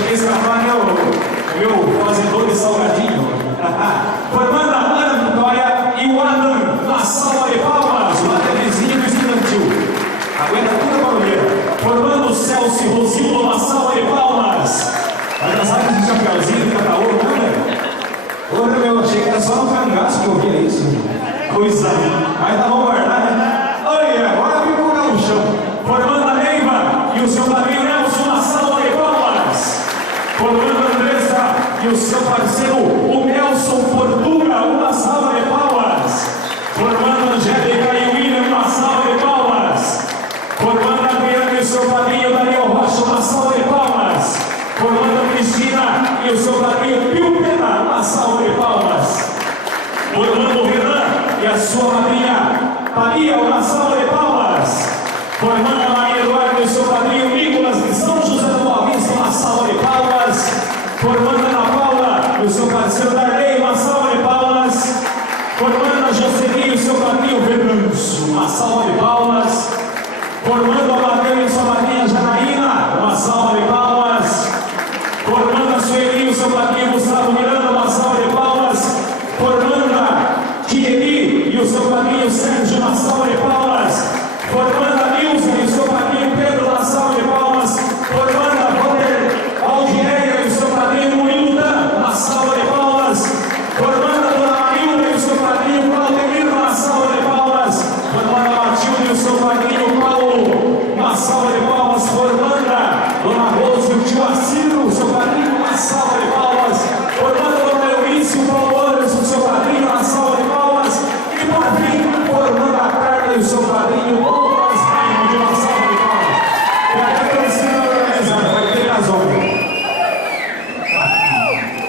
cheguei a escapar, meu fazedor de salgadinho. Formando a Ana Vitória e o Adam na salva de palmas. O Adam é vizinho do estudantil. Aguenta toda a barulheira. Formando o Celso e Rosildo na salva de palmas. Mas já sabe que chapéuzinho de cada ouro, né? Outra, meu, achei que era só no cangaço que eu ouvia isso. Coisa. Mas tá bom guardar, né? Olha, agora ficou no chão. Formando a Neiva e o seu padrinho Nelson na salva de palmas. Formando a Andressa e o seu parceiro, o Nelson Portuga, uma salva de palmas. Formando a Angélica e o William, uma salva de palmas. Formando a Adriana e o seu padrinho Daniel Rocha, uma salva de palmas. Formando a Cristina e o seu padrinho Pio Pena, uma salva de palmas. Formando o Renan e a sua madrinha Maria, uma salva de palmas. Formando a Maria Eduardo e o seu padrinho Nicolas de São José do Boa Vista, uma salva de palmas. Formando a Ana Paula e o seu parceiro Darley, uma salva de palmas. Formando a Jocely e o seu padrinho Venâncio, uma salva de palmas. Formando a Matheus e sua madrinha Janaína, uma salva de palmas. Formando a Sueli e o seu padrinho Gustavo Miranda, uma salva de palmas. Formando a Thierry e o seu padrinho Sérgio, uma salva de palmas. Formando a Nilza e o seu padrinho Pedro, uma salva de palmas. Formando a Walter Aldineia e o seu padrinho Murilo Dan, uma salva de palmas. Formando a Dona Marilda e o seu padrinho Claudemir, uma salva de palmas. Formando a Matilde e o seu padrinho Paulo, uma salva de palmas. Formando a Dona Rose e o tio Assiro, o seu padrinho, uma salva de palmas. Formando a Dona Eunice e o Paulo Anderson, o seu padrinho, uma salva de palmas. E por fim, formando a Carla e o seu padrinho Douglas Raimond, uma salva de palmas. E até a torcida organizada, vai ter casório.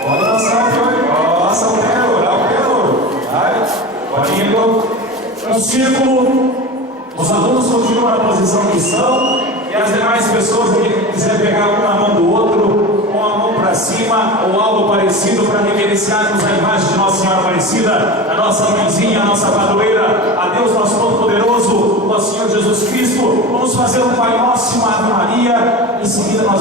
Olha o salve, nossa, o pelo. Pode ir no círculo. Os alunos continuam na posição que estão. E as demais pessoas aqui que quiserem pegar um na mão do outro, com a mão para cima ou algo parecido, para reverenciarmos a imagem de Nossa Senhora Aparecida, a nossa mãezinha, a nossa padroeira, a Deus nosso Todo-Poderoso, o nosso Senhor Jesus Cristo. Vamos fazer um Pai Nosso e uma Ave Maria. Em seguida nós